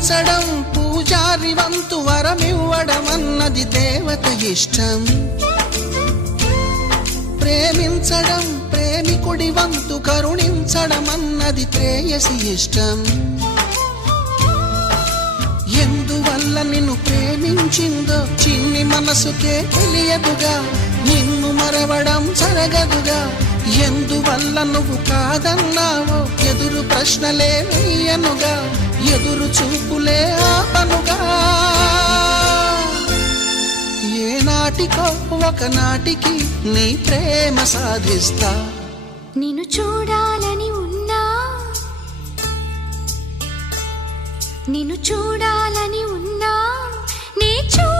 పూజించడం పూజారి వంతు వరమివ్వడం అన్నది దేవత ఇష్టం. ప్రేమించడం ప్రేమికుడి వంతు కరుణించడం అన్నది ప్రేయసి ఇష్టం. ఎందువల్ల నిన్ను ప్రేమించిందో చిన్ని మనసుకే తెలియదుగా, నిన్ను మరవడం జరగదుగా. ఎందువల్ల నువ్వు కాదన్నావో ఎదురు ప్రశ్నలే వేయనుగా, ఎదురు చూపులే ఆపనుగా. ఏనాటికో ఒకనాటికి నీ ప్రేమ సాధిస్తా. నిన్ను చూడాలని ఉన్నా, నిన్ను చూడాలని ఉన్నా, నీ